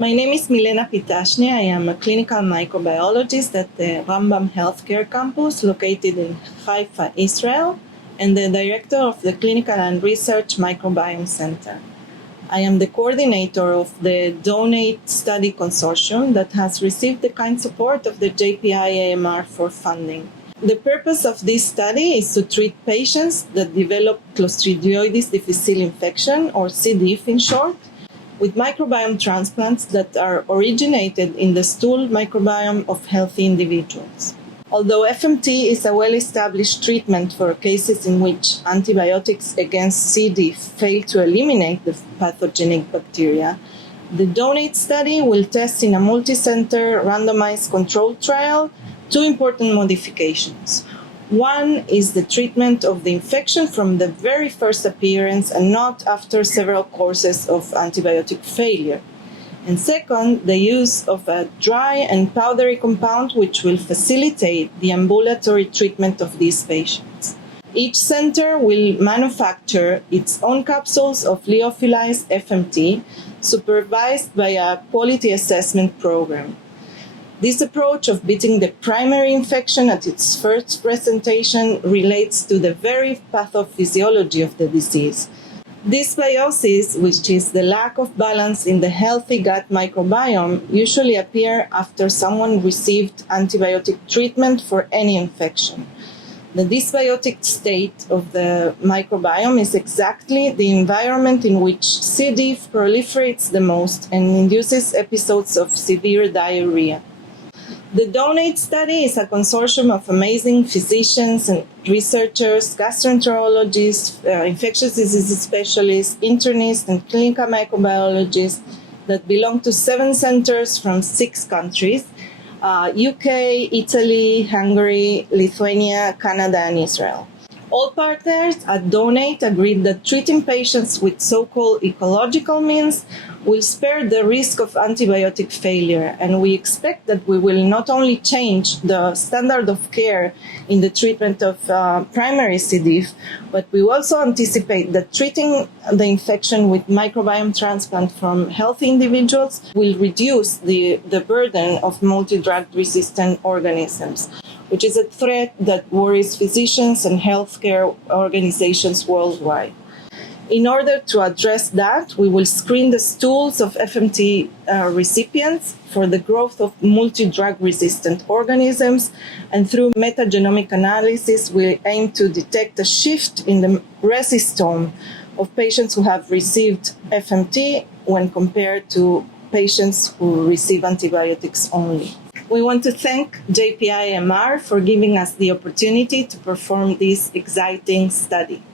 My name is Milena Pitashny. I am a clinical microbiologist at the Rambam Healthcare Campus located in Haifa, Israel, and the director of the Clinical and Research Microbiome Center. I am the coordinator of the Donate Study Consortium that has received the kind support of the JPIAMR for funding. The purpose of this study is to treat patients that develop Clostridioides difficile infection, or C. diff in short, with microbiome transplants that are originated in the stool microbiome of healthy individuals. Although FMT is a well-established treatment for cases in which antibiotics against C. diff fail to eliminate the pathogenic bacteria, the Donate study will test in a multi-center randomized controlled trial two important modifications. One is the treatment of the infection from the very first appearance and not after several courses of antibiotic failure. And second, the use of a dry and powdery compound which will facilitate the ambulatory treatment of these patients. Each center will manufacture its own capsules of lyophilized FMT, supervised by a quality assessment program. This approach of beating the primary infection at its first presentation relates to the very pathophysiology of the disease. Dysbiosis, which is the lack of balance in the healthy gut microbiome, usually appear after someone received antibiotic treatment for any infection. The dysbiotic state of the microbiome is exactly the environment in which C. diff proliferates the most and induces episodes of severe diarrhea. The Donate study is a consortium of amazing physicians and researchers, gastroenterologists, infectious diseases specialists, internists, and clinical microbiologists that belong to 7 centers from 6 countries, UK, Italy, Hungary, Lithuania, Canada, and Israel. All partners at Donate agreed that treating patients with so-called ecological means will spare the risk of antibiotic failure, and we expect that we will not only change the standard of care in the treatment of primary C. diff, but we also anticipate that treating the infection with microbiome transplant from healthy individuals will reduce the burden of multi-drug resistant organisms, which is a threat that worries physicians and healthcare organizations worldwide. In order to address that, we will screen the stools of FMT recipients for the growth of multi-drug resistant organisms, and through metagenomic analysis, we aim to detect a shift in the resistome of patients who have received FMT when compared to patients who receive antibiotics only. We want to thank JPIAMR for giving us the opportunity to perform this exciting study.